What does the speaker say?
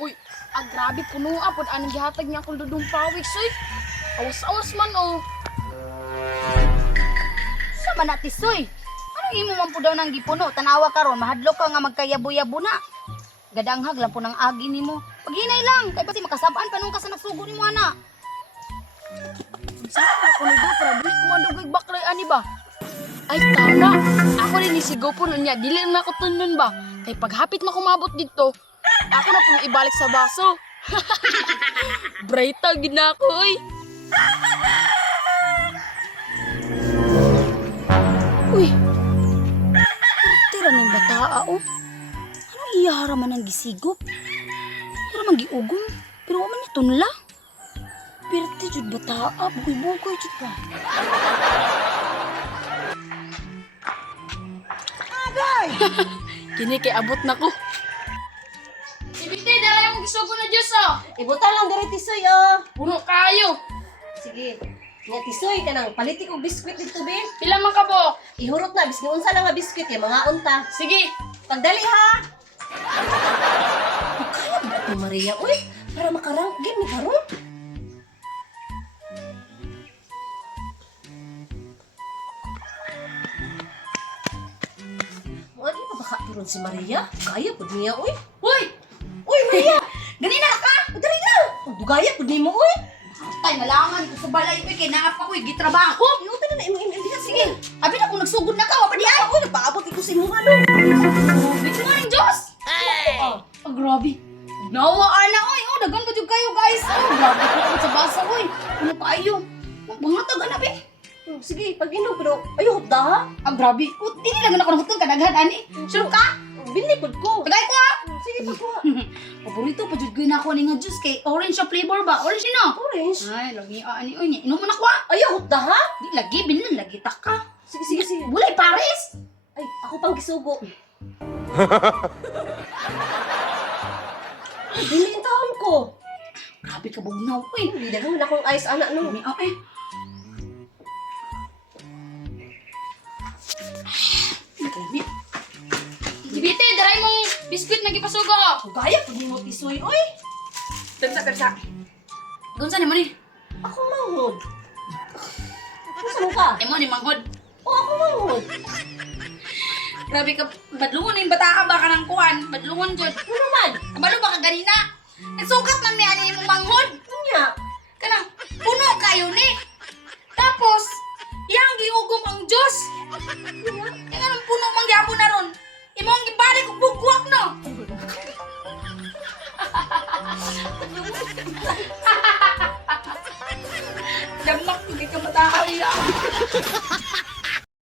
Uy, grabe puno apod anong gihatag niya akong dudong pawik, soy. Awas-awas man oh. Sa man na tisoy. Anong imo man po daw nang gipuno? Tanawa karon mahadlok ka nga magkayabo-yabo na. Gadanghag lang po ng agi nimo. Paghinay lang kay pati makasabaan pa nung ka sa nagsugo nimo ana. Saan ako ni do para di ko madugay baklay ani ba? Ay tana, ako rin isigaw po nun niya, dili na ako tunon ba? Kay paghapit na kumabot dito, ako na pong ibalik sa baso. Brighta gid na ako oy. Uy. Tira ning bataa oh. Anong iyahara man ang gisigop? Tira man giugong, pero wa man ni tunla. Pirti jud bataa, bugoy-bugoy jud ba? Kini kay abot na ko. Ibite, dala yung gisugo na Diyos oh. Ibutan lang diri tisoy oh. Puno kayo. Sige. Nga tisoy ka nang paliti og biskwit dito be. Pila man ka po? Ihurot na bisni unsa lang nga biskwit ya mga unta. Sige. Pagdali ha. Kaya ba ito Maria uy para makarang game ni karon. Ano ba baka turon si Maria? Kaya pud niya uy. Hoy! Uy Maria, Ganina na ka! dali na. Dugaya pud nimo uy. Tay, malaman ko sa balay ko kay naap ako gitrabaho. Iyo ta na imo sige. Abi na kung nagsugod na ka, wa pa di ay. Uy, nagpaabot iko sa imong ano. Bigyan mo rin Diyos! Oh. Grabe. Nawaan na, oy! Oh, dagan ka dyan kayo, guys! Oh, grabe ko ako sa basa, oy! Ano kayo? Bangatag na, be! Sige, pag inom pero ayo da ha. Grabe! Oh, di lang na ako ng hutong kadaghan, ani! Sure ka? Binipod ko. Tagay ko, ha! Sige, pagkuha. Paborito, pa-jud ko na ako ni nga juice kay orange siya flavor ba? Orange no? Orange. Ay, lagi, ani, oy, niya. Inom mo na ko, ha! Ayaw, da ha? Di, lagi, binan, lagi, taka. Sige, sige, sige. Bulay, Paris! Ay, ako pang gisugo. Dili ang taon ko. Grabe ka, bugnaw, oy! Hindi dagang na akong ice anak no. May, eh. Grabe. Ibite, daray mong biskuit na gipasugo. Gaya pag mo tisoy, oy. Persa. Doon saan mo ni? Ako manghod. Ano ka? Emo ni manghod. O, ako manghod. Grabe ka, badlungon na yung bata ba ka ng kuhan? Badlungon dyan. Ano naman? Kabalo ba ka ganina? Nagsukat man may ani mo manghod. Ano Kanang, puno kayo ni. Tapos, iyang giugom ang Diyos. Kaya nang puno mangyabo na ron. Imo ang gibalik og bugwak no. Damak, hindi ka matahan.